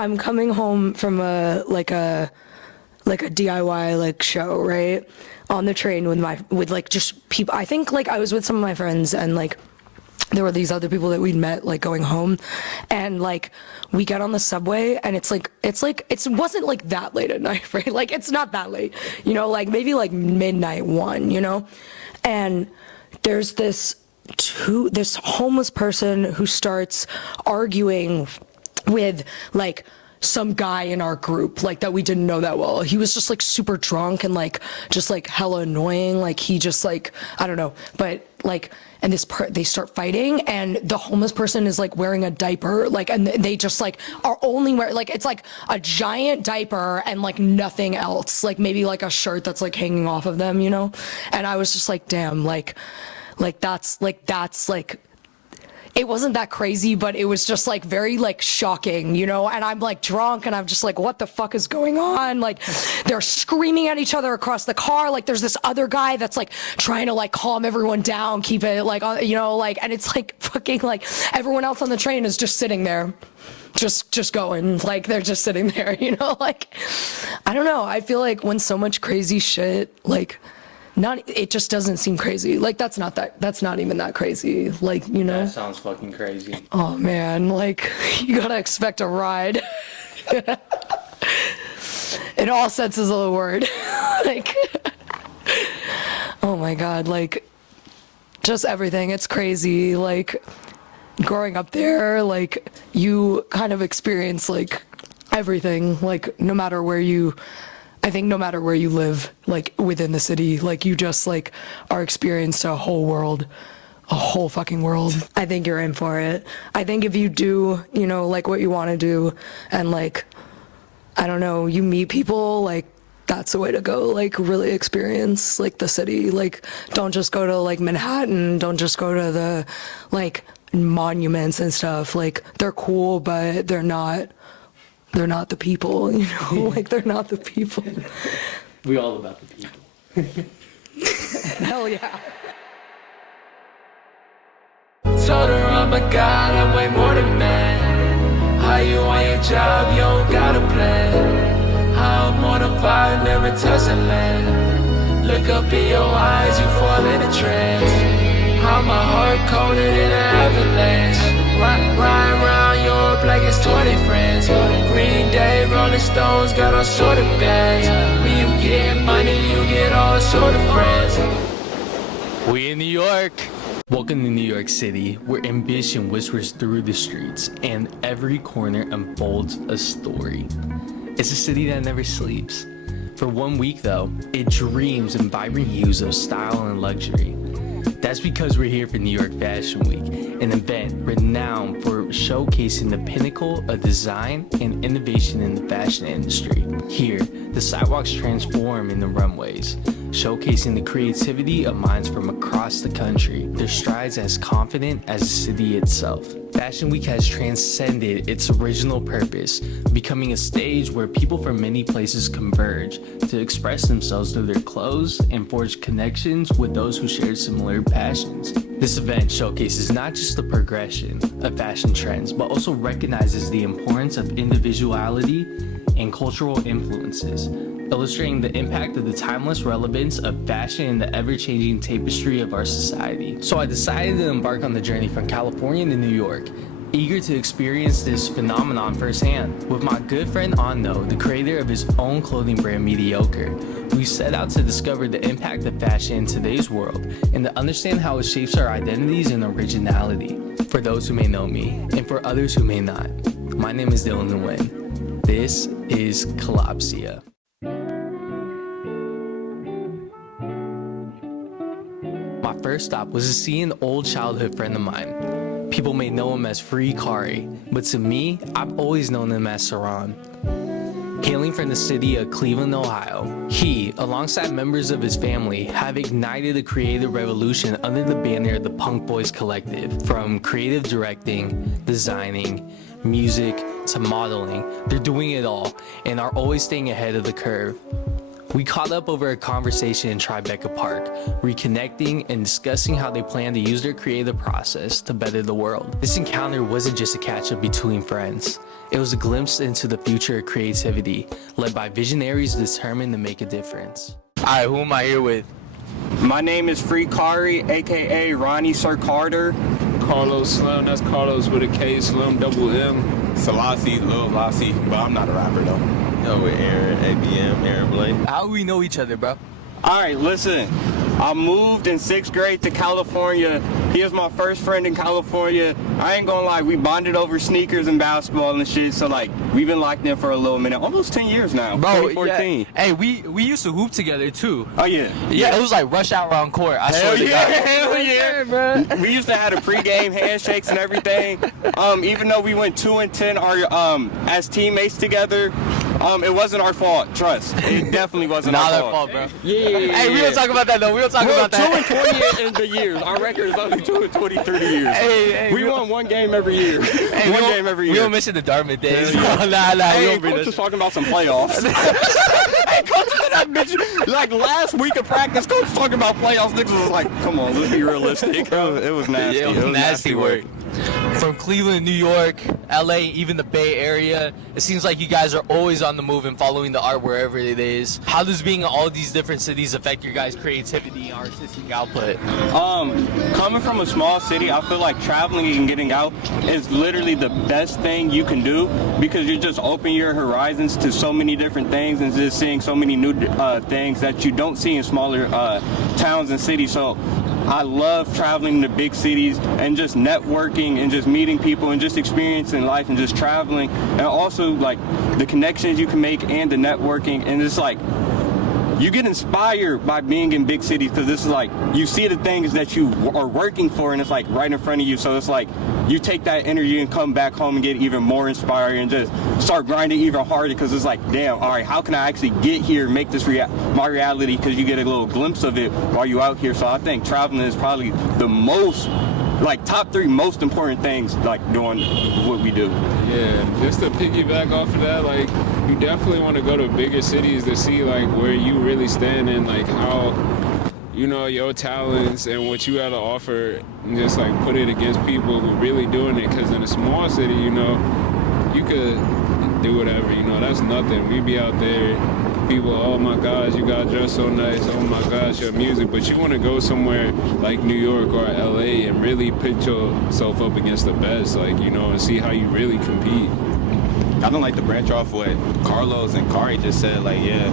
I'm coming home from a DIY like show, right? On the train with like just people. I think like I was with some of my friends, and like there were these other people that we'd met like going home, and like we get on the subway, and it wasn't like that late at night, right? Like it's not that late, you know, like maybe like midnight 1, you know? And there's this homeless person who starts arguing with like some guy in our group, like that we didn't know that well. He was just like super drunk and like just like hella annoying. Like he just like, I don't know, but like, and they start fighting, and the homeless person is like wearing a diaper, like, and they just like are only wearing, like, it's like a giant diaper and like nothing else, like maybe like a shirt that's like hanging off of them, you know? And I was just like, damn, that's it wasn't that crazy, but it was just like very like shocking, you know? And I'm like drunk, and I'm just like, what the fuck is going on? Like they're screaming at each other across the car. Like there's this other guy that's like trying to like calm everyone down, keep it like, you know, like, and it's like fucking like everyone else on the train is just sitting there. Just going, like they're just sitting there, you know? Like, I don't know. I feel like when so much crazy shit, like, it just doesn't seem crazy. Like that's not even that crazy. Like, you know? That sounds fucking crazy. Oh man, like you gotta expect a ride. In all senses of the word. Like, oh my God, like just everything. It's crazy. Like growing up there, like you kind of experience like everything, like no matter where you live, like within the city, like you just like are experienced a whole fucking world. I think you're in for it. I think if you do, you know, like what you want to do, and like, I don't know, you meet people, like that's the way to go. Like really experience like the city. Like don't just go to like Manhattan. Don't just go to the like monuments and stuff. Like they're cool, but they're not the people, you know? Like, they're not the people. We all about the people. Hell yeah. Told her I'm a god, I'm way more than man. How you on your job, you don't got a plan. How I'm on a vibe, never touch the land. Look up in your eyes, you fall in a trance. How my heart colder than an avalanche. Ride around Europe like it's 20 friends. Green Day, Rolling Stones, got all sort of bands. When you get money, you get all sort of friends. We in New York. Welcome to New York City, where ambition whispers through the streets and every corner unfolds a story. It's a city that never sleeps. For 1 week though, it dreams in vibrant hues of style and luxury. That's because we're here for New York Fashion Week, an event renowned for showcasing the pinnacle of design and innovation in the fashion industry. Here, the sidewalks transform into runways, showcasing the creativity of minds from across the country, their strides as confident as the city itself. Fashion Week has transcended its original purpose, becoming a stage where people from many places converge to express themselves through their clothes and forge connections with those who share similar passions. This event showcases not just the progression of fashion trends, but also recognizes the importance of individuality and cultural influences, illustrating the impact of the timeless relevance of fashion in the ever-changing tapestry of our society. So I decided to embark on the journey from California to New York, eager to experience this phenomenon firsthand. With my good friend Anno, the creator of his own clothing brand Mediocre, we set out to discover the impact of fashion in today's world and to understand how it shapes our identities and originality. For those who may know me, and for others who may not, my name is Dylan Nguyen. This is KALOPSIA. My first stop was to see an old childhood friend of mine. People may know him as FreeKhari, but to me, I've always known him as Saran. Hailing from the city of Cleveland, Ohio, he, alongside members of his family, have ignited a creative revolution under the banner of the Punk Boys Collective. From creative directing, designing, music, to modeling, they're doing it all and are always staying ahead of the curve. We caught up over a conversation in Tribeca Park, reconnecting and discussing how they plan to use their creative process to better the world. This encounter wasn't just a catch-up between friends. It was a glimpse into the future of creativity, led by visionaries determined to make a difference. All right, who am I here with? My name is FreeKhari, aka Ronnie Sir Carter. Carlos Slim, that's Carlos with a K, Slim double M. Selassie, Lil Lassie, but I'm not a rapper though. Yo, with Aaron, ABM, Aaron Blake. How do we know each other, bro? All right, listen. I moved in 6th grade to California. He was my first friend in California. I ain't gonna lie, we bonded over sneakers and basketball and shit. So like, we've been locked in for a little minute, almost 10 years now. Bro, 2014. yeah. Hey, we used to hoop together too. Oh yeah. Yeah, it was like rush hour on court. I swear to yeah, God. hell yeah, bro. We used to have the pregame handshakes and everything. Even though we went 2-10 as teammates together, it wasn't our fault. Trust, it definitely wasn't Not our our fault, bro. Yeah. Hey, we don't talk about that though. We don't talk about that. 2 and 20 in the years. Our record is only 2 and 20, 30 years. Hey, we won one game every year. Hey, one game every year. We don't miss it the Dartmouth days. Yeah. Nah, we Hey, don't bring coach was this. talking about some playoffs. Hey, coach did that bitch. Like last week of practice, coach was talking about playoffs. Niggas was like, come on, let's be realistic. It was nasty. Yeah, it was nasty work. From Cleveland, New York, LA, even the Bay Area, it seems like you guys are always on the move and following the art wherever it is. How does being in all these different cities affect your guys' creativity and artistic output? Coming from a small city, I feel like traveling and getting out is literally the best thing you can do because you just open your horizons to so many different things and just seeing so many new things that you don't see in smaller towns and cities. So I love traveling to big cities and just networking and just meeting people and just experiencing life and just traveling, and also like the connections you can make and the networking, and it's like you get inspired by being in big cities because this is like you see the things that you are working for and it's like right in front of you. So it's like you take that energy and come back home and get even more inspired and just start grinding even harder because it's like, damn, all right, how can I actually get here and make this my reality? Because you get a little glimpse of it while you're out here. So I think traveling is probably the most, like, top 3 most important things, like doing what we do. Yeah, just to piggyback off of that, like, you definitely want to go to bigger cities to see, like, where you really stand and, like, how, you know, your talents and what you have to offer, and just, like, put it against people who really doing it. Because in a small city, you know, you could do whatever, you know, that's nothing. We be out there, people, oh my gosh, you got dressed so nice, oh my gosh, your music. But you want to go somewhere like New York or LA and really put yourself up against the best, like, you know, and see how you really compete. I don't like to branch off what Carlos and Kari just said, like, yeah,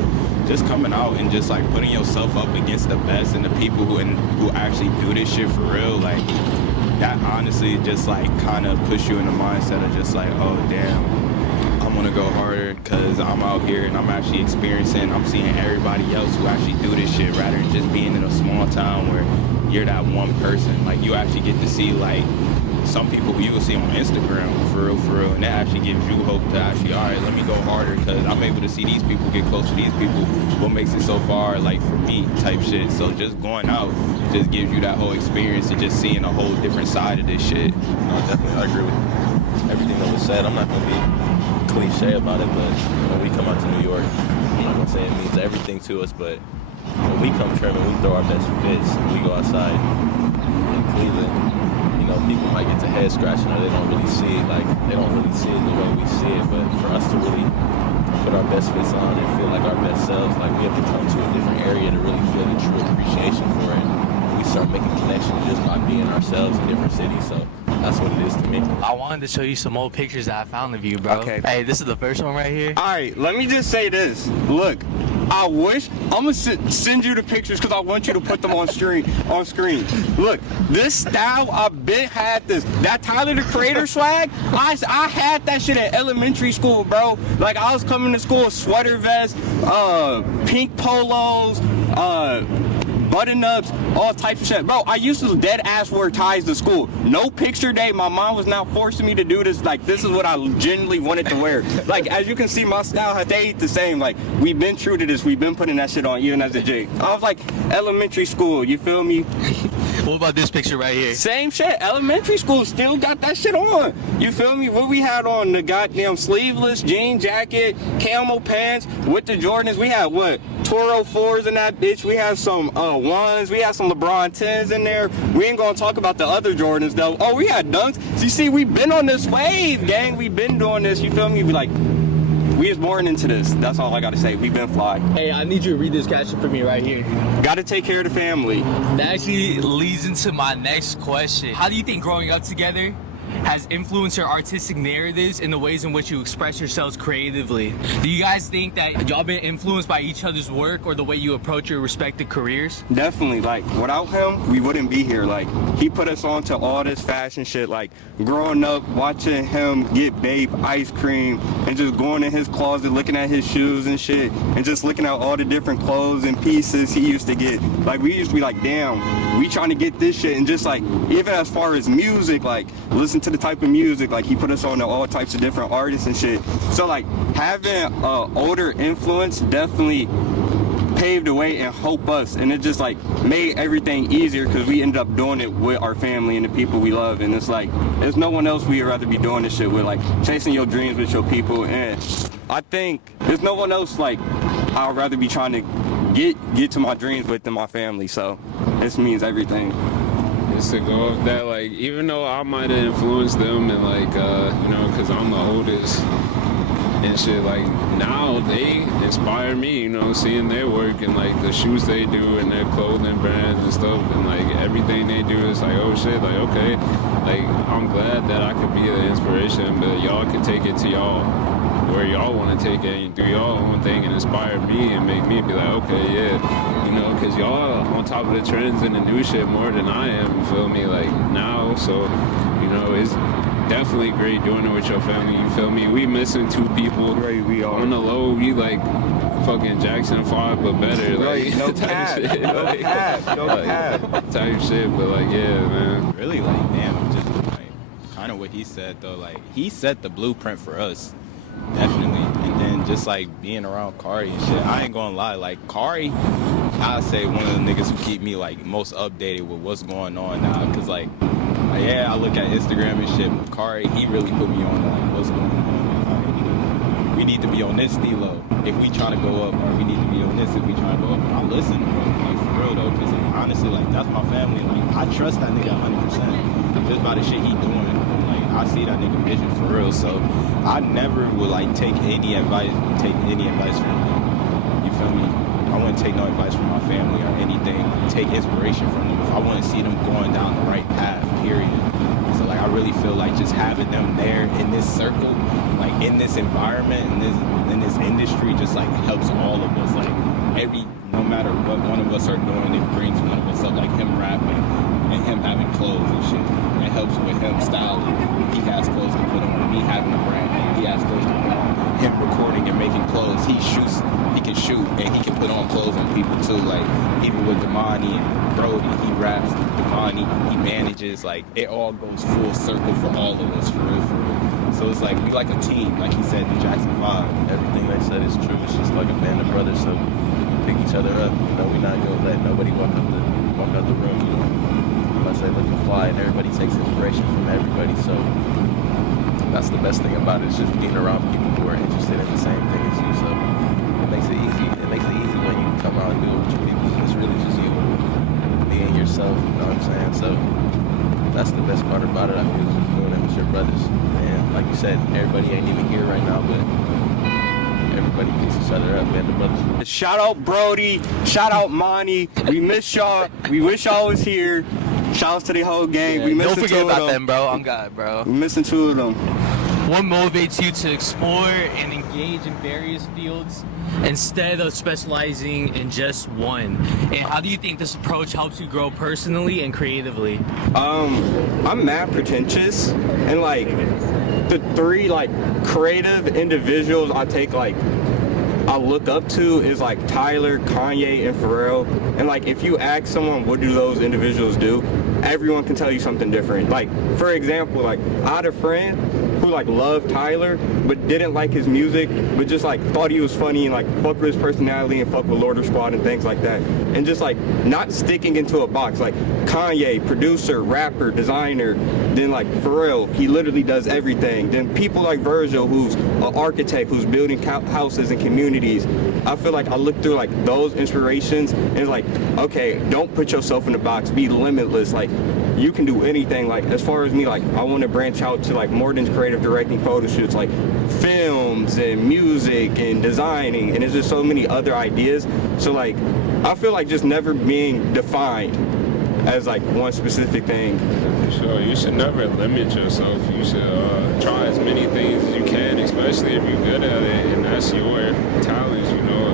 just coming out and just like putting yourself up against the best and the people who actually do this shit for real, like, that honestly just like kind of push you in the mindset of just like, oh damn, I want to go harder because I'm out here and I'm actually experiencing, I'm seeing everybody else who actually do this shit rather than just being in a small town where you're that one person. Like, you actually get to see like some people who you will see on Instagram for real, and that actually gives you hope to actually, all right, let me go harder because I'm able to see these people get close to these people. What makes it so far, like, for me type shit. So just going out just gives you that whole experience and just seeing a whole different side of this shit. No, definitely, I agree with everything that was said. I'm not gonna be cliche about it, but when we come out to New York, I'm not gonna say it means everything to us, but when we come trimming, we throw our best fits. We go outside in Cleveland. You know, people might get to head scratching or they don't really see it, like, they don't really see it the way we see it, but for us to really put our best fits on and feel like our best selves, like, we have to come to a different area to really feel the true appreciation for it. We start making connections just by being ourselves in different cities, so that's what it is to me. I wanted to show you some old pictures that I found of you, bro. Okay. Hey, this is the first one right here. All right, let me just say this. Look, I wish I'm gonna send you the pictures because I want you to put them on screen. Look, this style, I been had this. That Tyler the Creator swag, I had that shit at elementary school, bro. Like, I was coming to school, sweater vest, pink polos, button-ups, all types of shit. Bro, I used to dead ass wear ties to school. No picture day. My mom was now forcing me to do this. Like, this is what I genuinely wanted to wear. Like, as you can see, my style has stayed the same. Like, we've been true to this. We've been putting that shit on even as a J. I was like elementary school, you feel me? What about this picture right here? Same shit. Elementary school still got that shit on. You feel me? What we had on, the goddamn sleeveless jean jacket, camo pants with the Jordans. We had what? Toro 4s in that bitch. We had some 1s. We had some LeBron 10s in there. We ain't gonna talk about the other Jordans though. Oh, we had dunks. So you see, we been on this wave, gang. We been doing this. You feel me? We was born into this. That's all I gotta say. We been fly. Hey, I need you to read this caption for me right here. Gotta take care of the family. That actually leads into my next question. How do you think growing up together has influenced your artistic narratives in the ways in which you express yourselves creatively? Do you guys think that y'all been influenced by each other's work or the way you approach your respective careers? Definitely. Like, without him, we wouldn't be here. Like, he put us on to all this fashion shit. Like, growing up, watching him get Babe ice cream and just going in his closet, looking at his shoes and shit, and just looking at all the different clothes and pieces he used to get. Like, we used to be like, damn, we trying to get this shit. And just like, even as far as music, like, listen to the type of music, like, he put us on to all types of different artists and shit. So like, having older influence definitely paved the way and helped us, and it just like made everything easier because we ended up doing it with our family and the people we love. And it's like, there's no one else we'd rather be doing this shit with, like chasing your dreams with your people. And I think there's no one else like I'd rather be trying to get to my dreams with than my family. So this means everything. Just to go off that, like, even though I might have influenced them and like you know, because I'm the oldest and shit, like, now they inspire me, you know, seeing their work and like the shoes they do and their clothing brands and stuff, and like everything they do is like, oh shit, like, okay, like, I'm glad that I could be the inspiration, but y'all can take it to y'all where y'all want to take it and do y'all own thing and inspire me and make me be like, okay, yeah, you know, because y'all on top of the trends and the new shit more than I am, you feel me, like, now. So, you know, it's definitely great doing it with your family, you feel me. We missing 2 people. Right, we are. On the low, we like fucking Jackson 5, but better. Right, like, no cap, shit. no Like, cap, no like, cap. type shit, but like, yeah, man. Really, like, damn, just like kind of what he said though. Like, he set the blueprint for us, definitely. And then just like being around Kari and shit, I ain't gonna lie, like, Kari, I'd say one of the niggas who keep me like most updated with what's going on now. Cause like yeah, I look at Instagram and shit, but Kari, he really put me on like what's going on. Like, we need to be on this stilo if we trying to go up, or we need to be on this if we trying to go up. And I listen, bro, like, for real though, cause honestly, like, that's my family. Like, I trust that nigga 100% just by the shit he doing. Like, I see that nigga vision for real. So I never would like take any advice from him. You feel me? I wouldn't take no advice from my family or anything. Take inspiration from them if I want to see them going down the right path, period. So like, I really feel like just having them there in this circle, like in this environment, in this industry, just like helps all of us. Like, no matter what one of us are doing, it brings one of us up. Like him rapping and him having clothes and shit. It helps with him styling. He has clothes to put on. Me having a brand, he has clothes to put on. Him recording and making clothes. He can shoot and he can put on clothes on people too. Like, even with Damani and Brody, he raps. Damani, he manages. Like, it all goes full circle for all of us, for real, for real. So it's like, we like a team, like he said, the Jackson 5. Everything they said is true. It's just like a band of brothers, so we pick each other up. You know, we're not gonna let nobody walk out the room. You know, I say looking fly, and everybody takes inspiration from everybody. So that's the best thing about it. It's just being around people who are interested in the same thing as you. So it makes it easy. It makes it easy when you come out and do it with your people. It's really just you being yourself. You know what I'm saying? So that's the best part about it. I feel, is doing it with your brothers. And like you said, everybody ain't even here right now, but everybody picks each other up, man. The brothers. Shout out Brody, shout out Monty. We miss y'all. We wish y'all was here. Shout out to the whole gang. We missing don't forget 2 of about them, bro. I'm God, bro. We missing 2 of them. What motivates you to explore and engage in various fields instead of specializing in just one? And how do you think this approach helps you grow personally and creatively? I'm mad pretentious, and like the 3 like creative individuals I look up to is like Tyler, Kanye, and Pharrell. And like, if you ask someone what do those individuals do, everyone can tell you something different. Like, for example, like, I had a friend who like loved Tyler but didn't like his music, but just like thought he was funny and like fuck with his personality and fuck with Lorder Squad and things like that, and just like not sticking into a box. Like Kanye, producer, rapper, designer, then like Pharrell, he literally does everything. Then people like Virgil, who's an architect, who's building houses and communities. I feel like I look through like those inspirations and it's like, okay, don't put yourself in a box, be limitless. Like you can do anything. Like as far as me, like I want to branch out to like more than creative directing, photo shoots, like films and music and designing, and there's just so many other ideas. So like I feel like just never being defined as like one specific thing. For sure, you should never limit yourself. You should try as many things as you can, especially if you're good at it and that's your talents, you know.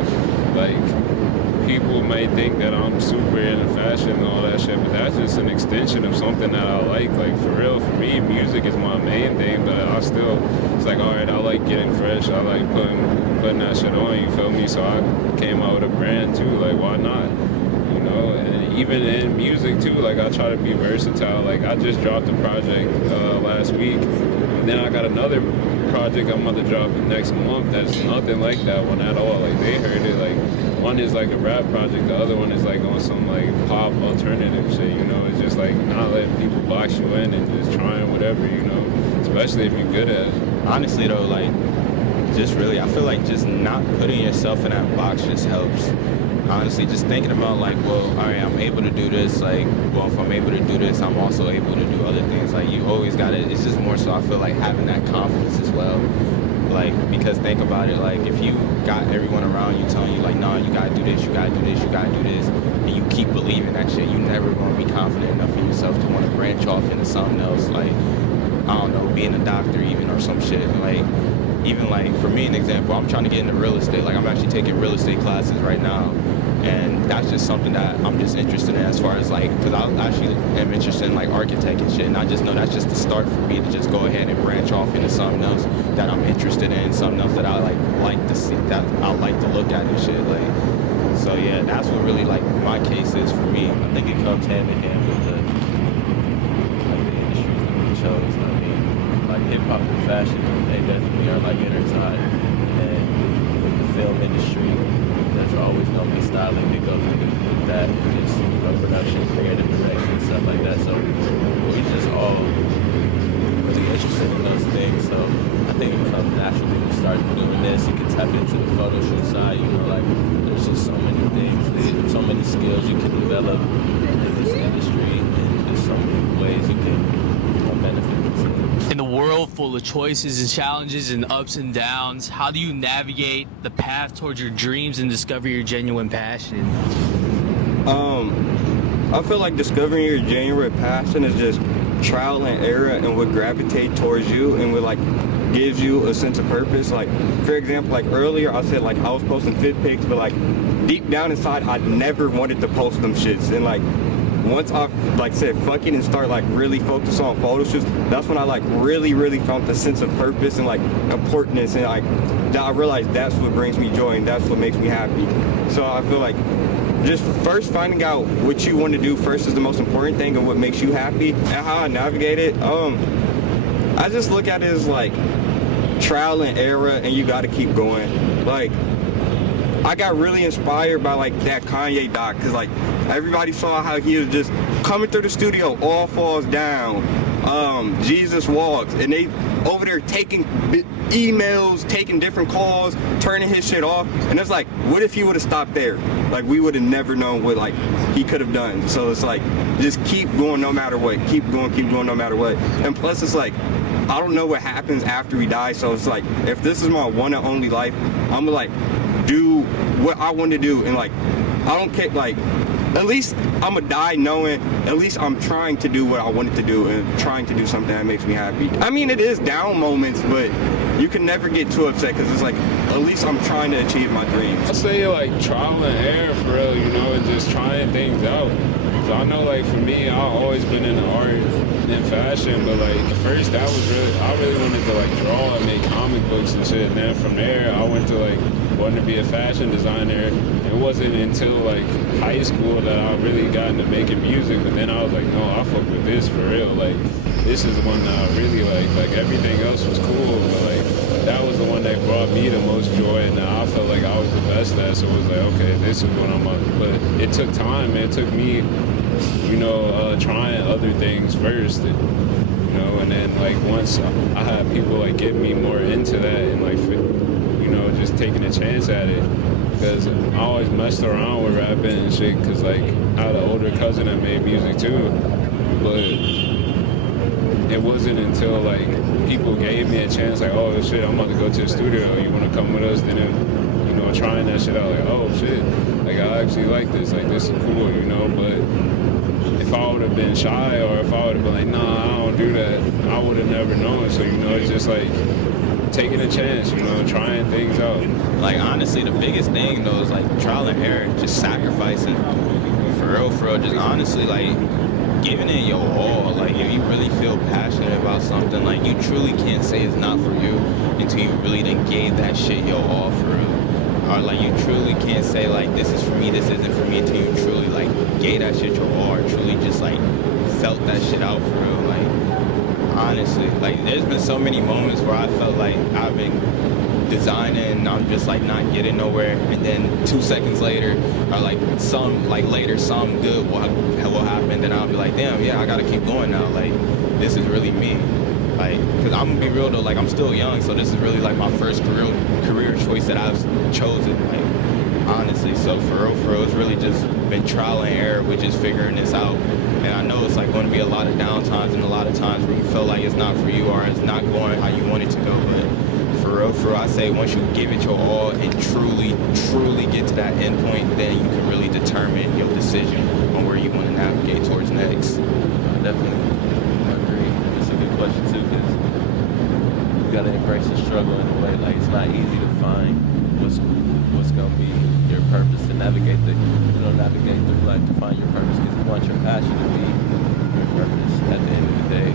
Like, people may think that I'm super into fashion and all that shit, but that's just an extension of something that I like. Like, for real, for me, music is my main thing, but I still, it's like, all right, I like getting fresh. I like putting that shit on, you feel me? So I came out with a brand, too. Like, why not? You know, and even in music, too, like, I try to be versatile. Like, I just dropped a project last week, and then I got another project I'm about to drop next month that's nothing like that one at all. Like, they heard it. Like, one is like a rap project, the other one is like on some like pop alternative shit, you know. It's just like not letting people box you in and just trying whatever, you know, especially if you're good at it. Honestly though, like, just really, I feel like just not putting yourself in that box just helps. Honestly, just thinking about like, well, all right, I'm able to do this. Like, well, if I'm able to do this, I'm also able to do other things. Like, you always gotta, it's just more so I feel like having that confidence as well. Like, because think about it, like, if you got everyone around you telling you, like, nah, you gotta do this, you gotta do this, you gotta do this, and you keep believing that shit, you never gonna be confident enough in yourself to want to branch off into something else, like, I don't know, being a doctor even or some shit. Like, even like, for me, an example, I'm trying to get into real estate. Like, I'm actually taking real estate classes right now. And that's just something that I'm just interested in as far as like, because I actually am interested in like architect and shit, and I just know that's just the start for me to just go ahead and branch off into something else that I'm interested in, something else that I like to see, that I like to look at and shit. Like, so yeah, that's what really like my case is for me. I think it comes hand in hand with the industries that we chose. I mean, like hip hop and fashion, they definitely are like intertwined, and with the film industry, there's always gonna be styling that goes with that, just, you know, production, creative direction, stuff like that. So we just all really interested in those things. So I think it comes naturally when you start doing this. You can tap into the photo shoot side. You know, like there's just so many things, so many skills you can develop in this industry, and there's so many ways you can benefit from. In a world full of choices and challenges and ups and downs, how do you navigate the path towards your dreams and discover your genuine passion? I feel like discovering your genuine passion is just trial and error and what gravitate towards you and what like gives you a sense of purpose. Like, for example, like earlier I said like I was posting fit pics, but like deep down inside I never wanted to post them shits, and like once I like said fuck it and start like really focus on photo shoots, that's when I like really felt the sense of purpose and like importance, and like I realized that's what brings me joy and that's what makes me happy. So I feel like just first finding out what you want to do first is the most important thing, and what makes you happy. And how I navigate it, I just look at it as like trial and error, and you got to keep going. Like, I got really inspired by like that Kanye doc, because like everybody saw how he was just coming through the studio, all falls down, Jesus walks, and they over there taking emails, taking different calls, turning his shit off. And it's like, what if he would have stopped there? Like, we would have never known what like he could have done. So it's like, just keep going no matter what, keep going no matter what. And plus it's like, I don't know what happens after we die, so it's like, if this is my one and only life, I'm gonna like do what I want to do, and like I don't care, like at least I'm gonna die knowing at least I'm trying to do what I wanted to do and trying to do something that makes me happy. I mean, it is down moments, but you can never get too upset, because it's like, at least I'm trying to achieve my dreams. I say like trial and error for real, you know, and just trying things out. So I know like for me, I've always been into art. in fashion, but like first that was really, I really wanted to like draw and make comic books and shit. And then from there, I went to like wanting to be a fashion designer. It wasn't until like high school that I really got into making music. But then I was like, no, I fuck with this for real. Like this is the one that I really like. Like everything else was cool, but like that was the one that brought me the most joy, and I felt like I was the best at. So it was like, okay, this is what I'm on. But it took time. It took me, you know, trying other things first, you know, and then like once I had people like get me more into that and like, you know, just taking a chance at it, because I always messed around with rapping and shit, because like I had an older cousin that made music too, but it wasn't until like people gave me a chance, like, oh shit, I'm about to go to the studio, you want to come with us? Then it, you know, trying that shit out, like, oh shit, like I actually like this is cool, you know. But if I would have been shy, or if I would have been like, nah, I don't do that, I would have never known. So, you know, it's just like taking a chance, you know, trying things out. Like, honestly, the biggest thing, though, is like trial and error, just sacrificing. For real, just honestly, like, giving it your all. Like, if you really feel passionate about something, like, you truly can't say it's not for you until you really done gave that shit your all for real. Or, like, you truly can't say, like, this is for me, this isn't for me, until you truly, like, gave that shit your all, or truly just, like, felt that shit out for real. Like, honestly, like, there's been so many moments where I felt like I've been designing and I'm just, like, not getting nowhere, and then 2 seconds later, or, like, later, something good will happen, then I'll be like, damn, yeah, I gotta keep going now, like, this is really me. Like, because I'm gonna be real though, like, I'm still young, so this is really like my first career choice that I've chosen, like, honestly. So for real, it's really just been trial and error with just figuring this out. And I know it's like going to be a lot of down times and a lot of times where you feel like it's not for you or it's not going how you want it to go. But for real, I say once you give it your all and truly get to that end point, then you can really determine your decision on where you want to navigate towards next. Definitely agree. It's a good question too, because you gotta embrace the struggle in a way. Like, it's not easy to find what's gonna be your purpose, to navigate through life, to find your purpose, because you want your passion to be your purpose at the end of the day.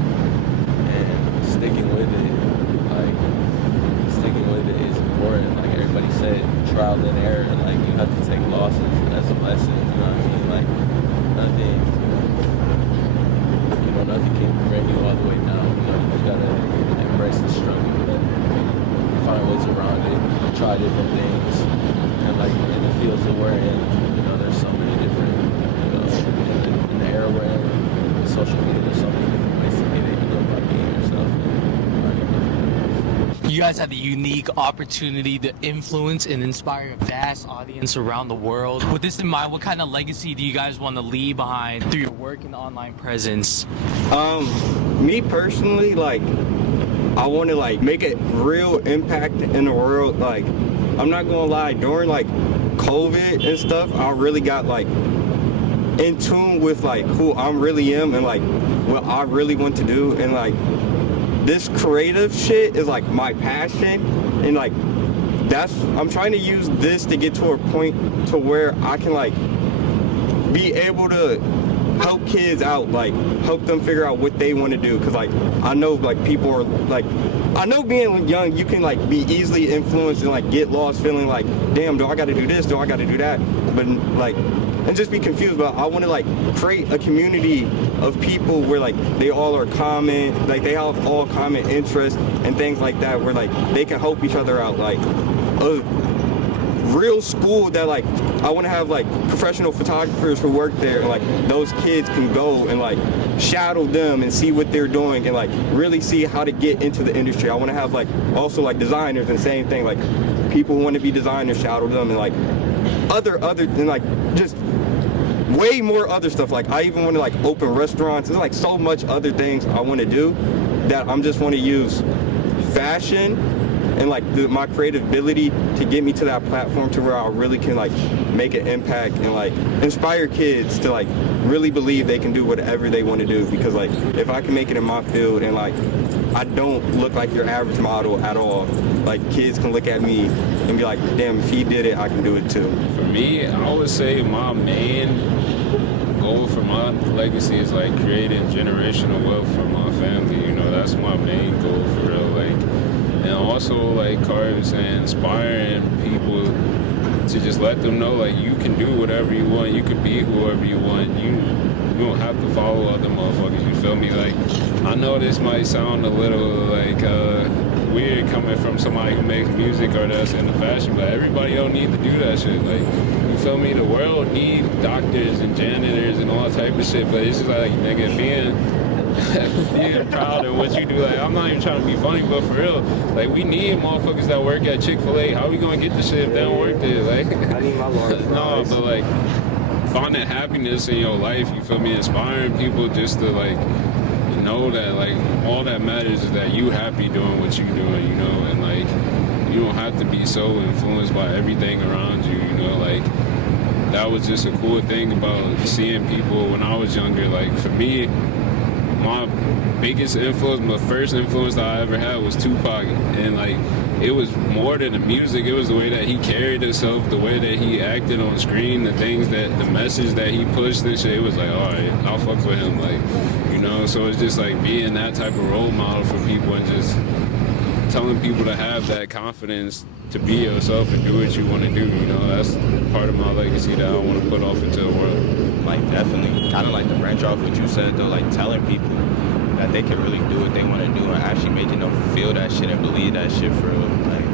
And sticking with it is important. Like everybody said, trial and error. Like, you have to take losses as a lesson. You know what I mean? Like, nothing can bring you all the way down. You know, you gotta embrace the struggle, find ways around it, try different things. And like in the fields that we're in, you know, there's so many different, you know, in the era we're in, with social media, there's so many different ways to get it, you know, by being yourself. You guys had the unique opportunity to influence and inspire a vast audience around the world. With this in mind, what kind of legacy do you guys want to leave behind through your work and online presence? Me personally, like, I want to like make a real impact in the world. Like, I'm not gonna lie, during like COVID and stuff, I really got like in tune with like who I really am and like what I really want to do. And like, this creative shit is like my passion, and like I'm trying to use this to get to a point to where I can like be able to help kids out, like help them figure out what they want to do. Because like I know like people are like, I know being young you can like be easily influenced and like get lost feeling like, damn, do I got to do this, do I got to do that, but like, and just be confused. But I want to like create a community of people where like they all are common, like they have all common interests and things like that, where like they can help each other out. Like a real school that like I want to have like professional photographers who work there, and like those kids can go and like shadow them and see what they're doing and like really see how to get into the industry. I want to have like also like designers, and same thing, like people who want to be designers, shadow them, and like other than like just way more other stuff. Like I even want to like open restaurants. There's like so much other things I want to do that I'm just want to use fashion and like my creative ability to get me to that platform to where I really can like make an impact and like inspire kids to like really believe they can do whatever they want to do. Because like if I can make it in my field and like I don't look like your average model at all, like kids can look at me and be like, damn, if he did it, I can do it too. For me, I would say my main goal for my legacy is like creating generational wealth for my family. You know, that's my main goal for real. Like, and also like Khari was saying, inspiring people to just let them know like you can do whatever you want. You can be whoever you want. You don't have to follow other motherfuckers. You feel me? Like, I know this might sound a little like weird coming from somebody who makes music or that's into fashion, but everybody don't need to do that shit. Like, you feel me? The world need doctors and janitors and all type of shit, but it's just like, nigga, being proud of what you do. Like, I'm not even trying to be funny, but for real, like, we need motherfuckers that work at Chick-fil-A. How we gonna get the shit if they don't work there? Like, I need my large no, but like, finding happiness in your life, you feel me? Inspiring people just to like know that like all that matters is that you happy doing what you doing, you know, and like you don't have to be so influenced by everything around you, you know, like that was just a cool thing about seeing people when I was younger. Like for me, my biggest influence, my first influence that I ever had was Tupac, and like it was more than the music, it was the way that he carried himself, the way that he acted on screen, the things that, the message that he pushed and shit. It was like, all right, I'll fuck with him, like, you know. So it's just like being that type of role model for people and just telling people to have that confidence to be yourself and do what you want to do, you know. That's part of my legacy that I want to put off into the world. Like, definitely, kind of like the branch off what you said, though, like telling people that they can really do what they want to do and actually making them feel that shit and believe that shit for real, like,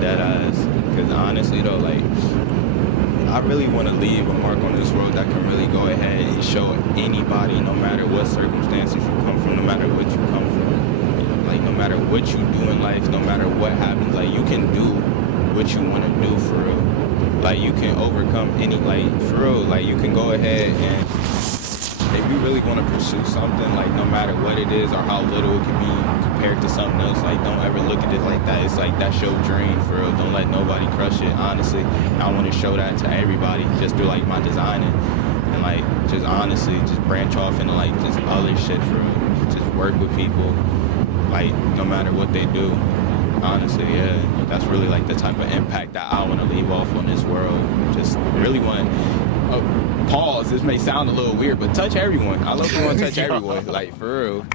that ass. Because honestly, though, like, I really want to leave a mark on this world that can really go ahead and show anybody, no matter what circumstances you come from, no matter what you come from, like, no matter what you do in life, no matter what happens, like, you can do what you want to do for real. Like, you can overcome any, like, for real, like, you can go ahead and if you really want to pursue something, like, no matter what it is or how little it can be compared to something else, like, don't ever look at it like that. It's like, that's your dream, for real. Don't let nobody crush it, honestly. I want to show that to everybody, just through, like, my designing. And, like, just honestly, just branch off into, like, just other shit, for real. Just work with people, like, no matter what they do. Honestly, yeah. That's really, like, the type of impact that I want to leave off on this world. Just really want... pause, this may sound a little weird, but touch everyone. I love want to touch everyone, like, for real.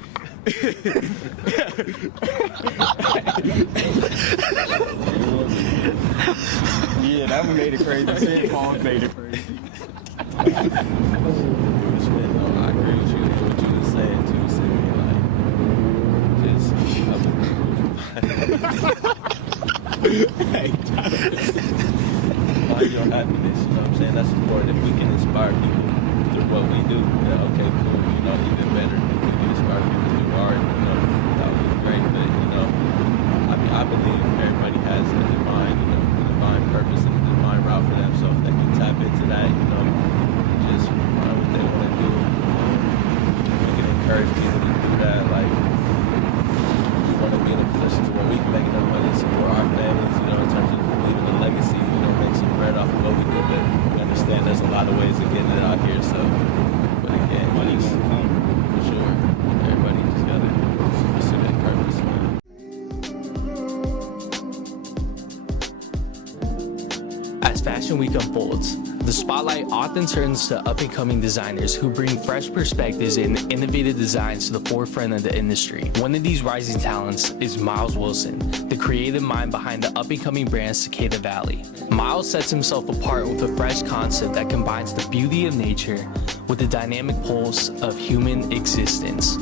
Yeah, that one made it crazy. Shit, pause made it crazy. I agree with you, what you were saying too, find your happiness, you know what I'm saying? That's important. If we can inspire people through what we do, yeah, okay, cool, you know, even better. If we can inspire people through art, you know, that would be great. But, you know, I believe everybody has a divine, you know, a divine purpose and a divine route for themselves that can tap into that, you know, and just find what they want to do. We can encourage people to do that, like, we want to be in a position to where we can make enough money to support our families, you know, in terms of leaving a legacy, you know, make some bread off of what we do, but we understand there's a lot of ways of getting it out here, so, but again, money's for sure. Everybody just gotta pursue that purpose, man. As Fashion Week unfolds, the spotlight often turns to up-and-coming designers who bring fresh perspectives and innovative designs to the forefront of the industry. One of these rising talents is Myles Wilson, the creative mind behind the up-and-coming brand Cicada Valley. Myles sets himself apart with a fresh concept that combines the beauty of nature with the dynamic pulse of human existence.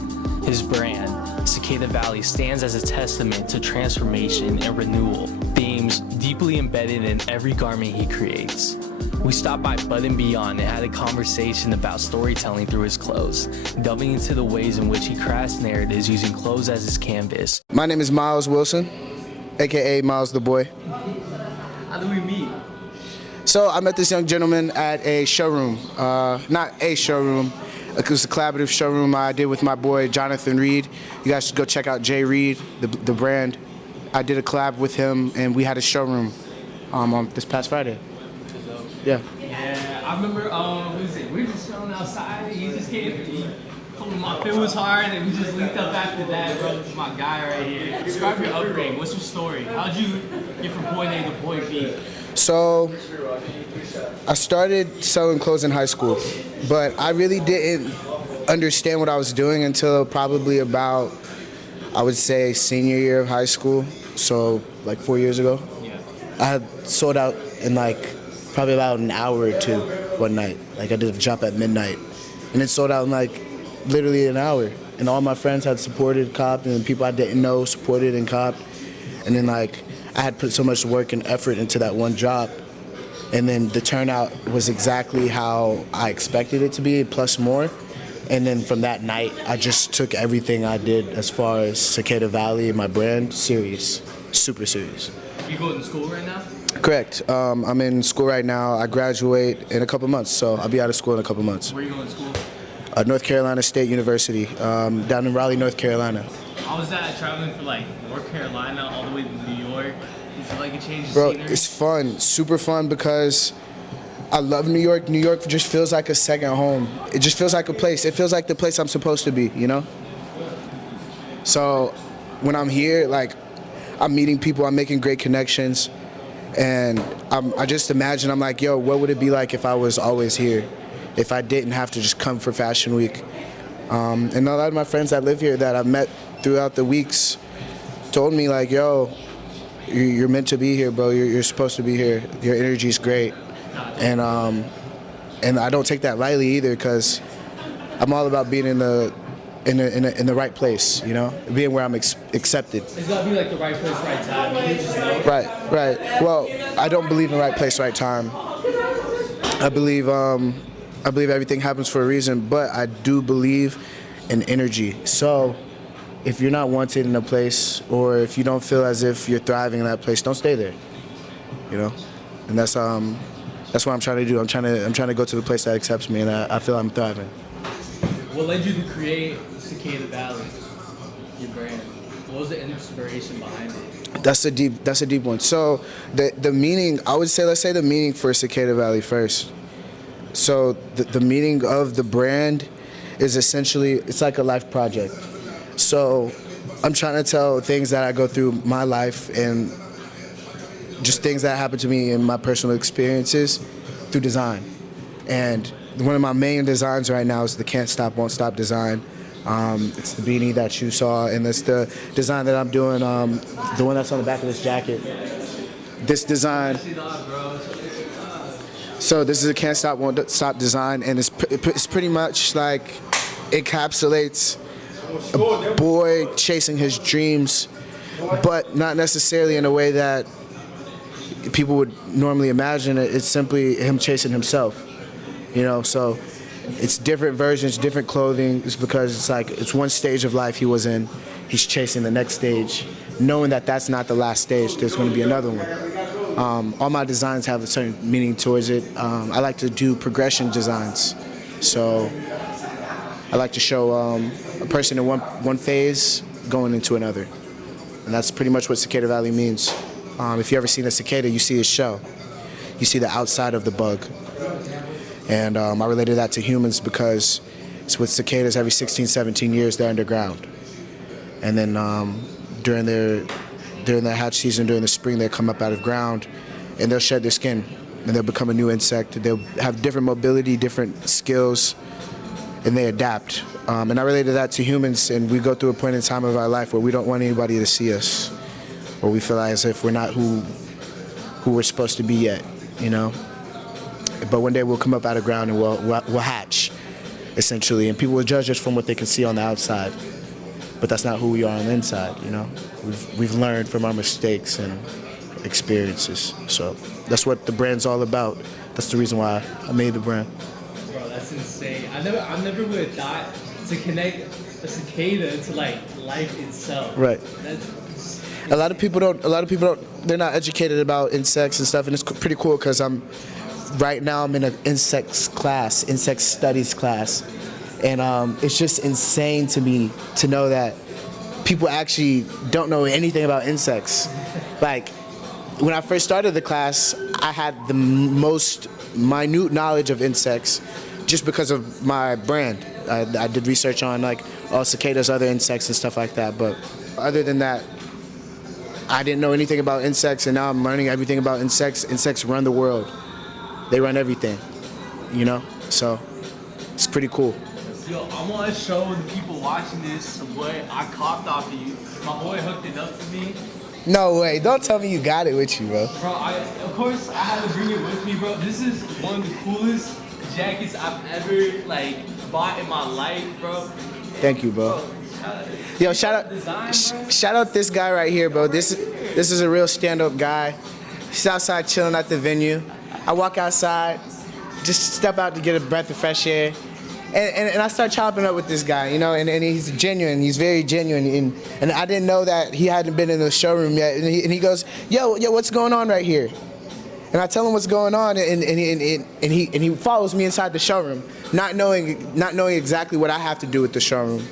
His brand, Cicada Valley, stands as a testament to transformation and renewal, themes deeply embedded in every garment he creates. We stopped by Bud & Beyond and had a conversation about storytelling through his clothes, delving into the ways in which he crafts narratives using clothes as his canvas. My name is Myles Wilson, aka Myles the Boy. How do we meet? So I met this young gentleman at a showroom, not a showroom, it was a collaborative showroom I did with my boy Jonathan Reed. You guys should go check out J Reed, the brand. I did a collab with him and we had a showroom on this past Friday. Yeah. Yeah, I remember, we were just chilling outside, he just came, he told me my fit was hard, and we just linked up after that, bro. This is my guy right here. Describe your upbringing, what's your story? How'd you get from point A to point B? So I started selling clothes in high school, but I really didn't understand what I was doing until probably about, I would say, senior year of high school. So like 4 years ago. I had sold out in like probably about an hour or two one night. Like I did a drop at midnight, and it sold out in like literally an hour. And all my friends had supported, copped, and people I didn't know supported and copped. And then like I had put so much work and effort into that one drop, and then the turnout was exactly how I expected it to be, plus more. And then from that night, I just took everything I did as far as Cicada Valley and my brand serious, super serious. You going to school right now? Correct. I'm in school right now. I graduate in a couple months, so I'll be out of school in a couple months. Where are you going to school? North Carolina State University, down in Raleigh, North Carolina. How was that traveling from like North Carolina all the way to New York? Is it like a change of Bro, scenery? it's fun, super fun, because I love New York. New York just feels like a second home. It just feels like a place. It feels like the place I'm supposed to be, you know? So when I'm here, like, I'm meeting people, I'm making great connections, and I just imagine, I'm like, yo, what would it be like if I was always here? If I didn't have to just come for Fashion Week. And a lot of my friends that live here that I've met throughout the weeks told me like, yo, you're meant to be here, bro. You're supposed to be here. Your energy's great. And I don't take that lightly either, because I'm all about being in the right place, you know, being where I'm accepted. It's gotta be like the right place, right time. You just know. Right. Well, I don't believe in right place, right time. I believe everything happens for a reason, but I do believe in energy. So if you're not wanted in a place, or if you don't feel as if you're thriving in that place, don't stay there. You know, and that's what I'm trying to do. I'm trying to go to the place that accepts me, and I feel I'm thriving. What led you to create Cicada Valley, your brand? What was the inspiration behind it? That's a deep one. So the meaning, I would say, let's say the meaning for Cicada Valley first. So the meaning of the brand is essentially, it's like a life project. So I'm trying to tell things that I go through my life, and just things that happen to me in my personal experiences through design. And one of my main designs right now is the Can't Stop, Won't Stop design. It's the beanie that you saw, and it's the design that I'm doing, the one that's on the back of this jacket. This design. So this is a Can't Stop, Won't Stop design, and it's pretty much like encapsulates a boy chasing his dreams, but not necessarily in a way that people would normally imagine it. It's simply him chasing himself, you know. So it's different versions, different clothing. It's because it's like it's one stage of life he was in. He's chasing the next stage, knowing that that's not the last stage. There's going to be another one. All my designs have a certain meaning towards it. I like to do progression designs. So I like to show a person in one phase going into another. And that's pretty much what Cicada Valley means. If you ever seen a cicada, you see its shell. You see the outside of the bug. And I related that to humans because it's with cicadas every 16, 17 years they're underground. And then during their hatch season, during the spring, they come up out of ground and they'll shed their skin and they'll become a new insect. They'll have different mobility, different skills, and they adapt. And I related that to humans, and we go through a point in time of our life where we don't want anybody to see us, or we feel as if we're not who we're supposed to be yet, you know? But one day we'll come up out of ground and we'll hatch, essentially, and people will judge us from what they can see on the outside. But that's not who we are on the inside, you know? We've learned from our mistakes and experiences. So that's what the brand's all about. That's the reason why I made the brand. Bro, that's insane. I never would have thought to connect a cicada to like life itself. Right. A lot of people don't, they're not educated about insects and stuff, and it's pretty cool because right now I'm in an insect studies class. And it's just insane to me to know that people actually don't know anything about insects. Like, when I first started the class, I had the most minute knowledge of insects just because of my brand. I did research on like all cicadas, other insects and stuff like that. But other than that, I didn't know anything about insects, and now I'm learning everything about insects. Insects run the world. They run everything, you know? So it's pretty cool. Yo, I want to show the people watching this what I copped off of you. My boy hooked it up for me. No way. Don't tell me you got it with you, bro. Bro, of course I had to bring it with me, bro. This is one of the coolest jackets I've ever, like, bought in my life, bro. Thank you, bro. Yo, shout out this guy right here, bro. This is a real stand-up guy. He's outside chilling at the venue. I walk outside, just step out to get a breath of fresh air. And I start chopping up with this guy, you know, and he's genuine. He's very genuine, and I didn't know that he hadn't been in the showroom yet. And he goes, yo, what's going on right here? And I tell him what's going on, and he follows me inside the showroom, not knowing exactly what I have to do with the showroom.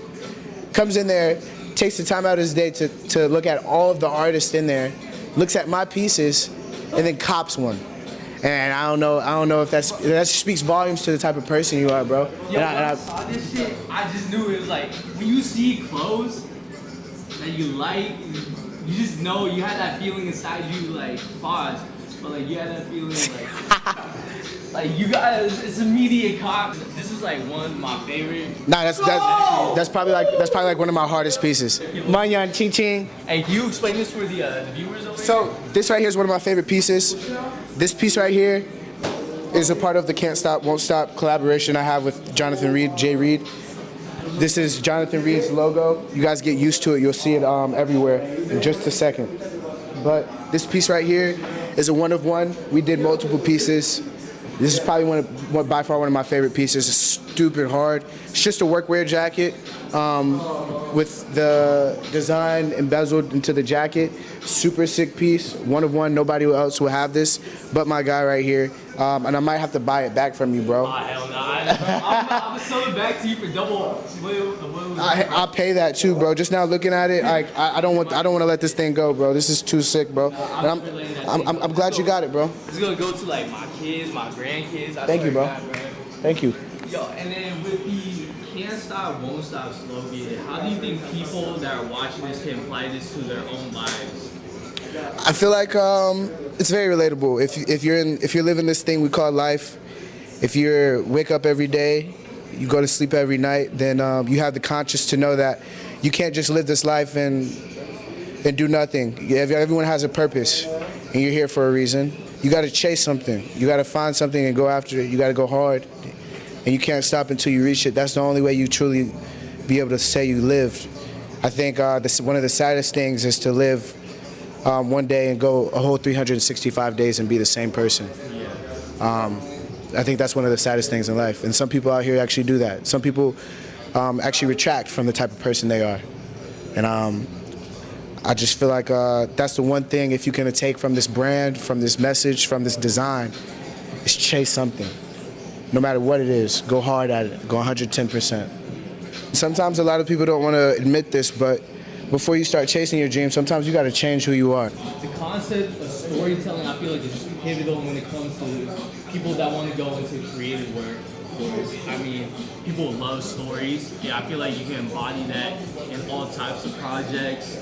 Comes in there, takes the time out of his day to look at all of the artists in there, looks at my pieces, and then cops one. And I don't know if that speaks volumes to the type of person you are, bro. Yo, when I saw this shit, I just knew it was like, when you see clothes that you like, you just know you had that feeling inside you, like, pause, but like you had that feeling like you guys, it's immediate cop. This is like one of my favorite. Nah, that's probably like one of my hardest pieces. Manyan Ching Ching. Hey, can you explain this for the viewers over So this right here is one of my favorite pieces. This piece right here is a part of the Can't Stop, Won't Stop collaboration I have with Jonathan Reed, Jay Reed. This is Jonathan Reed's logo. You guys get used to it. You'll see it everywhere in just a second. But this piece right here is a one of one. We did multiple pieces. This is probably by far one of my favorite pieces. It's stupid hard. It's just a workwear jacket with the design embezzled into the jacket. Super sick piece, one of one. Nobody else will have this but my guy right here. And I might have to buy it back from you, bro. Oh, hell no. I'm gonna sell it back to you for double. I'll pay that too, bro. Just now looking at it, I don't want to let this thing go, bro. This is too sick, bro. I'm glad you got it, bro. It's gonna go to like my kids, my grandkids. Thank you, bro. Thank you. Yo, and then with the Can't Stop, Won't Stop slogan, how do you think people that are watching this can apply this to their own lives? I feel like it's very relatable. If you're living this thing we call life, if you wake up every day, you go to sleep every night, then you have the conscience to know that you can't just live this life and do nothing. Everyone has a purpose, and you're here for a reason. You got to chase something. You got to find something and go after it. You got to go hard, and you can't stop until you reach it. That's the only way you truly be able to say you lived. I think one of the saddest things is to live one day and go a whole 365 days and be the same person. I think that's one of the saddest things in life. And some people out here actually do that. Some people actually retract from the type of person they are. And I just feel like that's the one thing, if you can take from this brand, from this message, from this design, is chase something. No matter what it is, go hard at it, go 110%. Sometimes a lot of people don't want to admit this, but before you start chasing your dreams, sometimes you got to change who you are. The concept of storytelling, I feel like, is pivotal when it comes to people that want to go into creative work. I mean, people love stories. Yeah, I feel like you can embody that in all types of projects.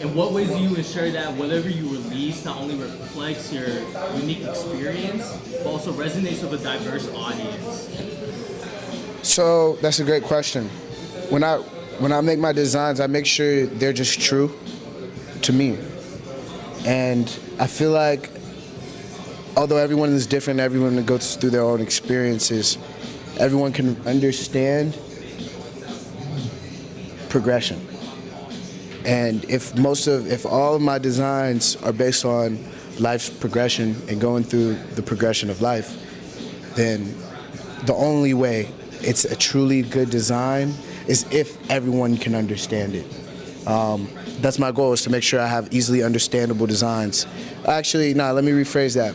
In what ways do you ensure that whatever you release not only reflects your unique experience, but also resonates with a diverse audience? So that's a great question. When I make my designs, I make sure they're just true to me. And I feel like although everyone is different, everyone goes through their own experiences, everyone can understand progression. And if all of my designs are based on life's progression and going through the progression of life, then the only way it's a truly good design is if everyone can understand it. That's my goal, is to make sure I have easily understandable designs. Actually, let me rephrase that.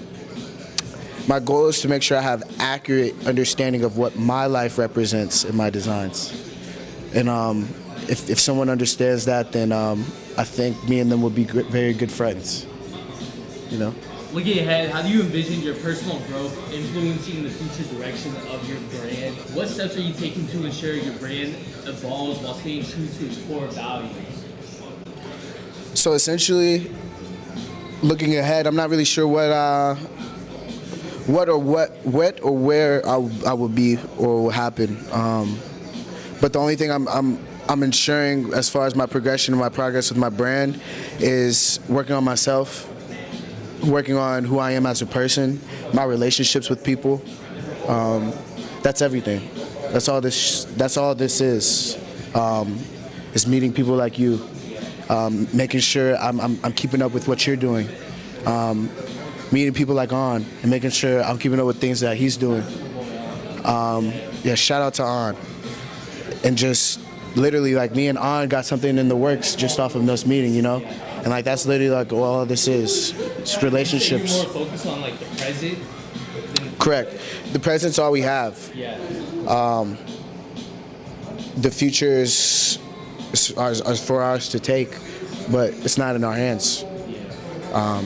My goal is to make sure I have accurate understanding of what my life represents in my designs. And if someone understands that, then I think me and them would be very good friends, you know? Looking ahead, how do you envision your personal growth influencing the future direction of your brand? What steps are you taking to ensure your brand evolves while staying true to its core values? So essentially, looking ahead, I'm not really sure what or where I will be or will happen. But the only thing I'm ensuring as far as my progression and my progress with my brand is working on myself, working on who I am as a person, my relationships with people. That's everything. That's all this is. Is meeting people like you, making sure I'm keeping up with what you're doing, meeting people like On, and making sure I'm keeping up with things that he's doing. Yeah, shout out to On. And just literally, like, me and On got something in the works just off of us meeting, you know? And like, that's literally like all this is. It's relationships. You're more focused on like the present. Correct. The present's all we have. Yeah. The future is for us to take, but it's not in our hands. I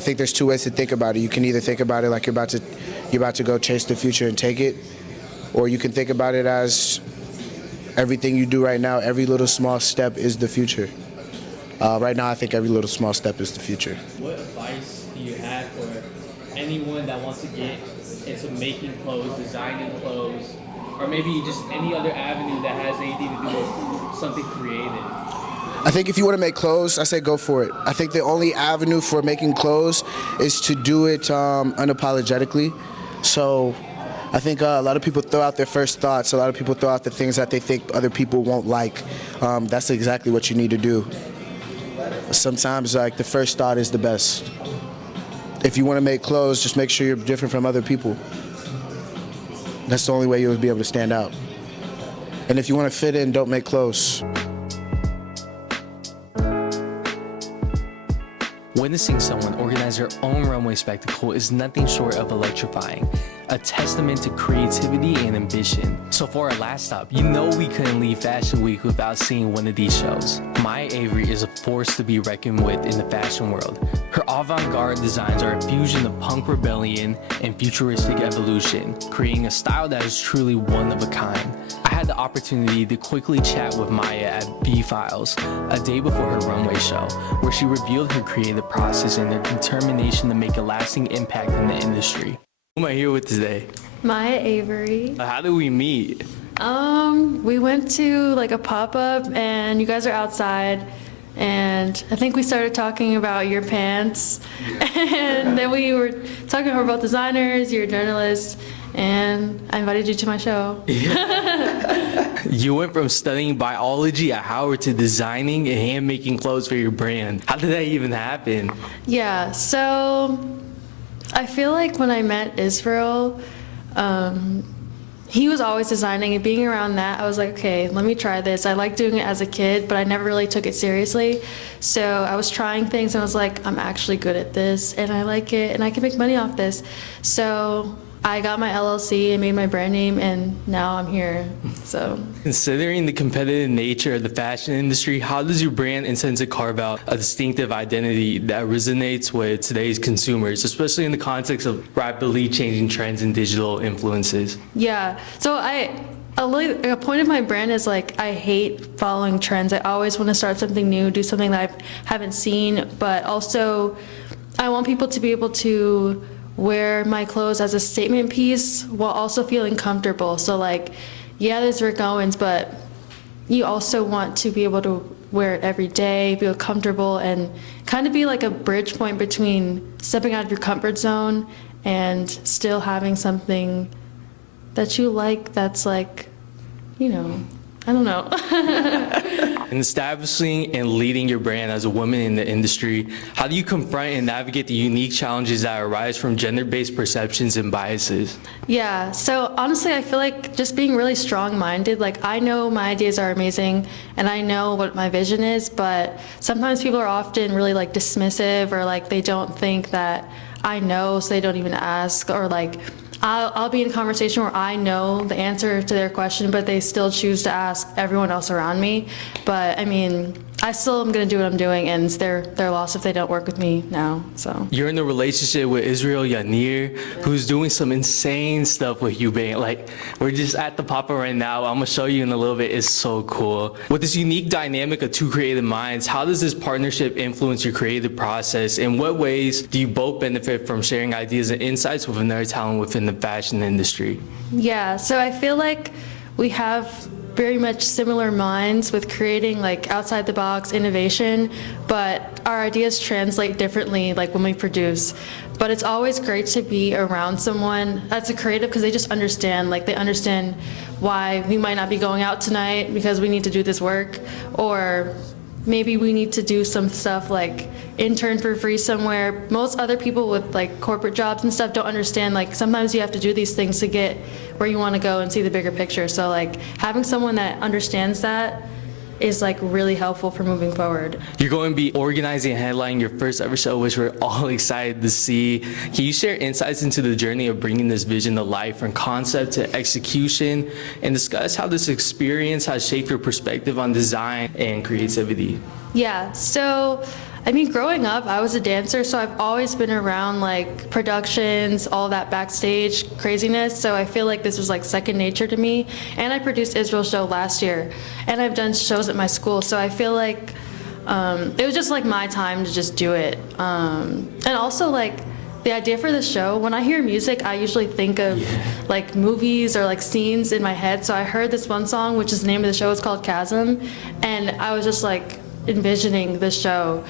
think there's two ways to think about it. You can either think about it like you're about to go chase the future and take it, or you can think about it as everything you do right now, every little small step is the future. Right now, I think every little small step is the future. What advice do you have for anyone that wants to get into making clothes, designing clothes, or maybe just any other avenue that has anything to do with something creative? I think if you want to make clothes, I say go for it. I think the only avenue for making clothes is to do it unapologetically. So I think a lot of people throw out their first thoughts. A lot of people throw out the things that they think other people won't like. That's exactly what you need to do. Sometimes, like, the first thought is the best. If you want to make clothes, just make sure you're different from other people. That's the only way you'll be able to stand out. And if you want to fit in, don't make clothes. Witnessing someone organize their own runway spectacle is nothing short of electrifying, a testament to creativity and ambition. So for our last stop, you know we couldn't leave Fashion Week without seeing one of these shows. Maya Avery is a force to be reckoned with in the fashion world. Her avant-garde designs are a fusion of punk rebellion and futuristic evolution, creating a style that is truly one of a kind. I had the opportunity to quickly chat with Maya at B-Files, a day before her runway show, where she revealed her creative process and her determination to make a lasting impact in the industry. Who am I here with today? Maya Avery. How did we meet? We went to like a pop-up and you guys are outside and I think we started talking about your pants and then we were talking about designers, you're a journalist, and I invited you to my show. You went from studying biology at Howard to designing and hand-making clothes for your brand. How did that even happen? Yeah, so I feel like when I met Israel, he was always designing, and being around that, I was like, okay, let me try this. I liked doing it as a kid, but I never really took it seriously. So I was trying things, and I was like, I'm actually good at this, and I like it, and I can make money off this. So I got my LLC and made my brand name, and now I'm here. So, considering the competitive nature of the fashion industry, how does your brand intend to carve out a distinctive identity that resonates with today's consumers, especially in the context of rapidly changing trends and digital influences? Yeah, so a point of my brand is like I hate following trends. I always want to start something new, do something that I haven't seen, but also I want people to be able to wear my clothes as a statement piece while also feeling comfortable. So like, yeah, there's Rick Owens, but you also want to be able to wear it every day, feel comfortable, and kind of be like a bridge point between stepping out of your comfort zone and still having something that you like that's like, you know, I don't know. In establishing and leading your brand as a woman in the industry, how do you confront and navigate the unique challenges that arise from gender-based perceptions and biases? Yeah, so honestly, I feel like just being really strong-minded, like I know my ideas are amazing and I know what my vision is, but sometimes people are often really like dismissive or like they don't think that I know, so they don't even ask, or like I'll be in a conversation where I know the answer to their question, but they still choose to ask everyone else around me. But I mean, I still am going to do what I'm doing, and it's their loss if they don't work with me now. So You're in a relationship with Israel Yanir, who's doing some insane stuff with you, Bane. Like, we're just at the pop-up right now. I'm gonna show you in a little bit. It's so cool. With this unique dynamic of two creative minds, how does this partnership influence your creative process? In what ways do you both benefit from sharing ideas and insights with another talent within the fashion industry? yeah, so I feel like we have very much similar minds with creating like outside the box innovation, but our ideas translate differently like when we produce. But it's always great to be around someone that's a creative because they just understand, like they understand why we might not be going out tonight because we need to do this work, or maybe we need to do some stuff like intern for free somewhere. Most other people with like corporate jobs and stuff don't understand, like sometimes you have to do these things to get where you want to go and see the bigger picture. So like having someone that understands that is like really helpful for moving forward. You're going to be organizing and headlining your first ever show, which we're all excited to see. Can you share insights into the journey of bringing this vision to life from concept to execution, and discuss how this experience has shaped your perspective on design and creativity? Yeah, so I mean, growing up, I was a dancer, so I've always been around like productions, all that backstage craziness. So I feel like this was like second nature to me. And I produced Israel's show last year, and I've done shows at my school. So I feel like it was just like my time to just do it. And also like the idea for the show, when I hear music, I usually think of like movies or like scenes in my head. So I heard this one song, which is the name of the show, it's called Chasm, and I was just like envisioning the show.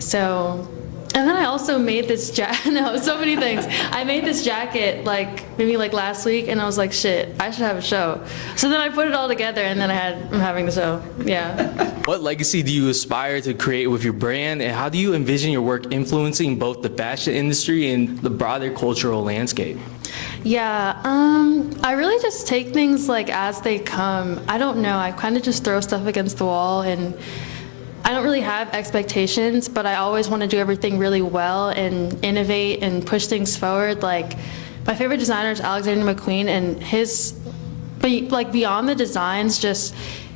So, and then I also made this jacket, no, so many things. I made this jacket like maybe like last week, and I was like, shit, I should have a show. So then I put it all together, and then I'm having the show, yeah. What legacy do you aspire to create with your brand, and how do you envision your work influencing both the fashion industry and the broader cultural landscape? Yeah, I really just take things like as they come. I don't know, I kind of just throw stuff against the wall, and I don't really have expectations, but I always want to do everything really well and innovate and push things forward. Like, my favorite designer is Alexander McQueen, and but like beyond the designs, just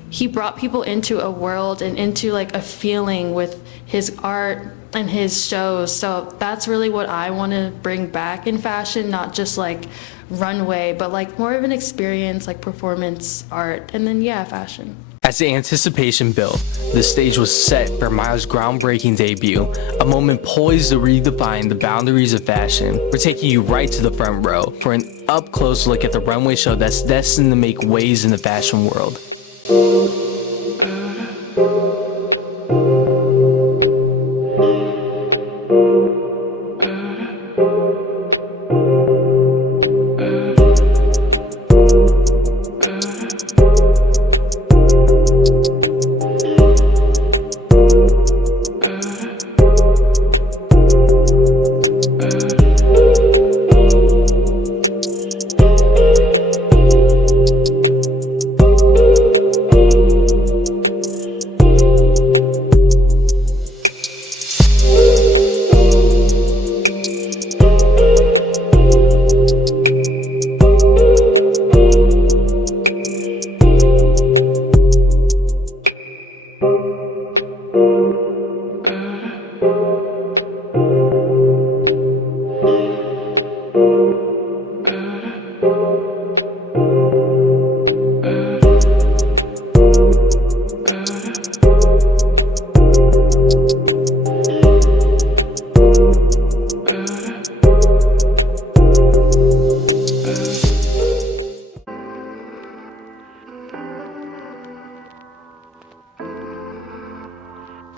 he brought people into a world and into like a feeling with his art and his shows. So that's really what I want to bring back in fashion, not just like runway, but like more of an experience, like performance art, and then yeah, fashion. As the anticipation built, the stage was set for Myles' groundbreaking debut, a moment poised to redefine the boundaries of fashion. We're taking you right to the front row for an up-close look at the runway show that's destined to make waves in the fashion world.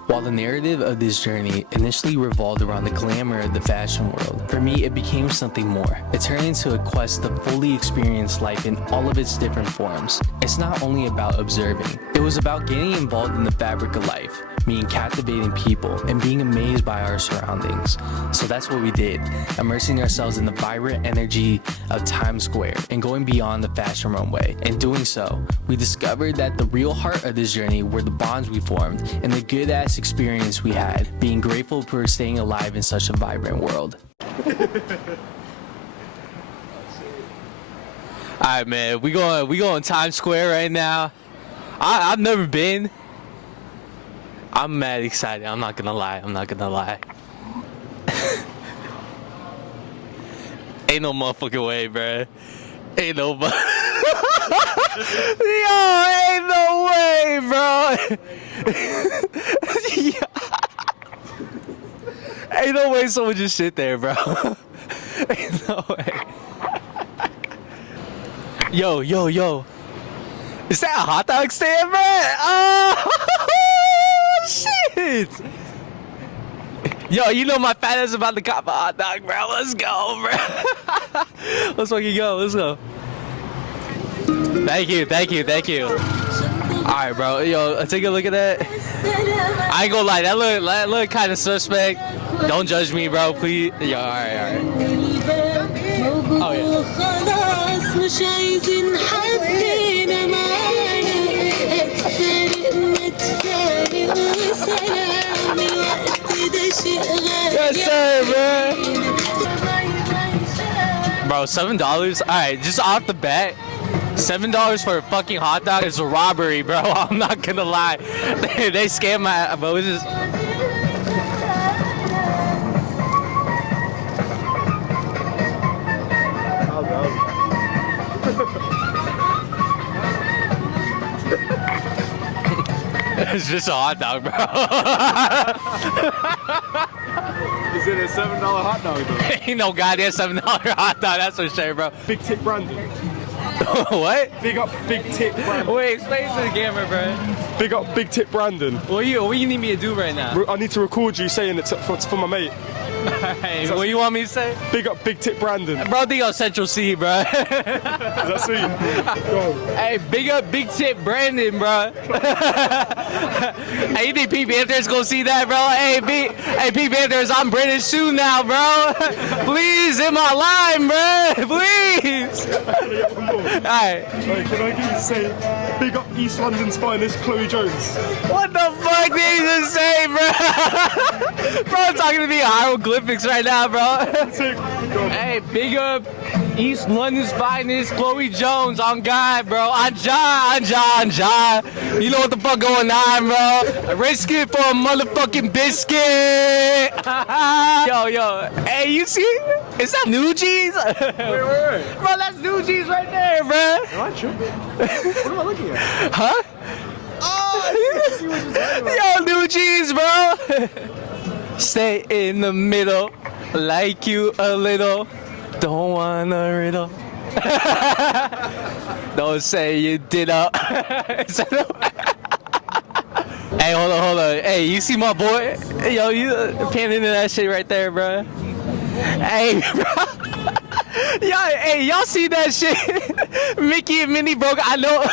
While the narrative of this journey initially revolved around the glamour of the fashion world, for me it became something more. It turned into a quest to fully experience life in all of its different forms. It's not only about observing, it was about getting involved in the fabric of life, meeting captivating people, and being amazed by our surroundings. So that's what we did, immersing ourselves in the vibrant energy of Times Square and going beyond the fashion runway. In doing so, we discovered that the real heart of this journey were the bonds we formed and the good-ass experience we had, being grateful for staying alive in such a vibrant world. Alright, man, we going Times Square right now. I've never been. I'm mad excited. I'm not gonna lie. Ain't no motherfucking way, bruh. Ain't no Yo, ain't no way, bro. Ain't no way someone just sit there, bro. Ain't no way. Yo. Is that a hot dog stand, bro? Oh, shit. Yo, you know my fat ass about to cop a hot dog, bro. Let's go, bro. Let's fucking go. Let's go. Thank you. All right, bro. Yo, take a look at that. I ain't gonna lie, that look kind of suspect. Don't judge me, bro, please. Yo, all right. Oh yeah. Yes, sir, bro. Bro, $7? All right, just off the bat. $7 for a fucking hot dog is a robbery, bro. I'm not gonna lie. They scammed my, but it's just. It's just a hot dog, bro. Is it a $7 hot dog, though? Ain't no goddamn $7 hot dog, that's for sure, bro. Big tip Brandon. What? Big up Big Tip Brandon. Wait, explain to the camera, bro. Big up Big Tip Brandon. What you need me to do right now? I need to record you saying it for my mate. Hey, what you want me to say? Big up Big Tip Brandon. Bro, think on Central C, bro. Is that sweet? Go. Hey, big up Big Tip Brandon, bro. Hey, you think Pete Panthers gonna see that, bro? Hey, Pete Panthers, I'm British too now, bro. Please, in my line, bro. Please. Alright. Can I get you to say, big up East London's finest, Chloe Jones? What the fuck did you just say, bro? Bro, I'm talking to me hieroglyphics right now, bro. Hey, big up East London's finest, Chloe Jones, on God, bro. On John. You know what the fuck going on, bro? Risk it for a motherfucking biscuit. Yo. Hey, you see? Is that new G's? Wait. Bro, that's new G's right there, bro. Am I tripping? What am I looking at? Huh? Oh, yo, new G's, bro. Stay in the middle, like you a little. Don't want a riddle. Don't say you didn't. Hey, hold on. Hey, you see my boy? Yo, you panning into that shit right there, bro. Hey, bro. Y'all see that shit? Mickey and Minnie broke. I know.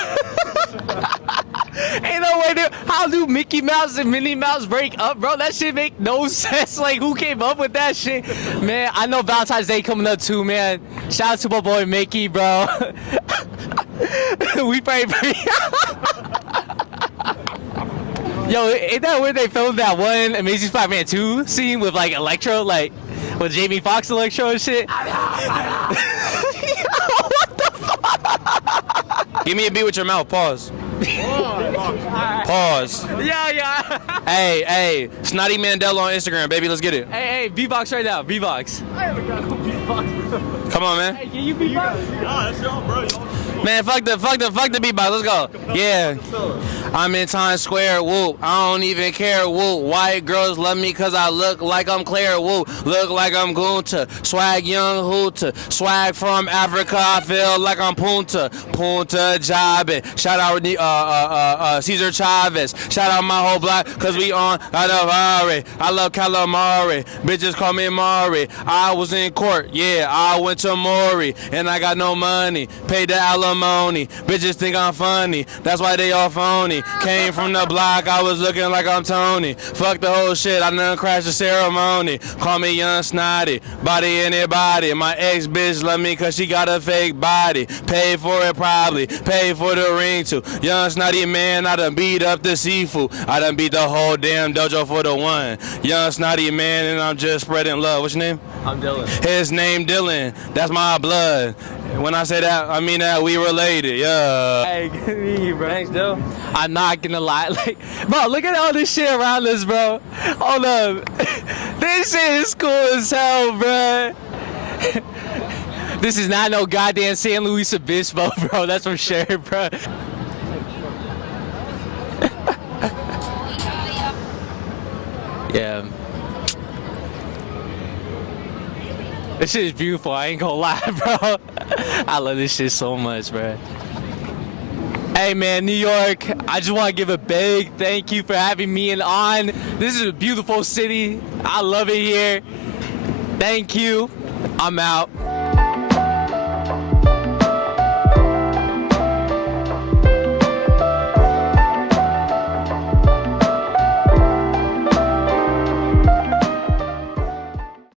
Ain't no way, dude. How do Mickey Mouse and Minnie Mouse break up, bro? That shit make no sense. Like, who came up with that shit? Man, I know Valentine's Day coming up too, man. Shout out to my boy Mickey, bro. We pray for you. Yo, ain't that where they filmed that one Amazing Spider-Man 2 scene with, like, Electro, like, with Jamie Foxx Electro and shit? What the fuck? Give me a beat with your mouth. Pause. Pause. Yeah. Hey, Snotty Mandela on Instagram, baby. Let's get it. Hey, B-box right now. B-box. Come on, man. Hey, can you B-box? That's y'all, bro. Man, fuck the beatbox. Let's go. Yeah. I'm in Times Square, whoop. I don't even care, whoop. White girls love me cause I look like I'm Claire, whoop. Look like I'm Gunta. Swag young Hoota. Swag from Africa, I feel like I'm Punta Jabe. Shout out Cesar Chavez. Shout out my whole block cause we on Avery. I love calamari. Bitches call me Mari. I was in court, yeah. I went to Maury and I got no money. Paid the alimony. Bitches think I'm funny. That's why they all phony. Came from the block, I was looking like I'm Tony. Fuck the whole shit, I done crashed the ceremony. Call me Young Snotty, body anybody. My ex bitch love me cause she got a fake body. Paid for it probably, paid for the ring too. Young Snotty man, I done beat up the seafood. I done beat the whole damn dojo for the one. Young Snotty man and I'm just spreading love. What's your name? I'm Dylan. His name Dylan. That's my blood. When I say that, I mean that we related. Yeah. Hey, good to meet you, bro. Thanks, Dill. I'm not gonna lie, like, bro, look at all this shit around us, bro. Hold up. This shit is cool as hell, bro. This is not no goddamn San Luis Obispo, bro. That's for sure, bro. Yeah. This shit is beautiful. I ain't gonna lie, bro. I love this shit so much, bro. Hey, man, New York, I just want to give a big thank you for having me on. This is a beautiful city. I love it here. Thank you. I'm out.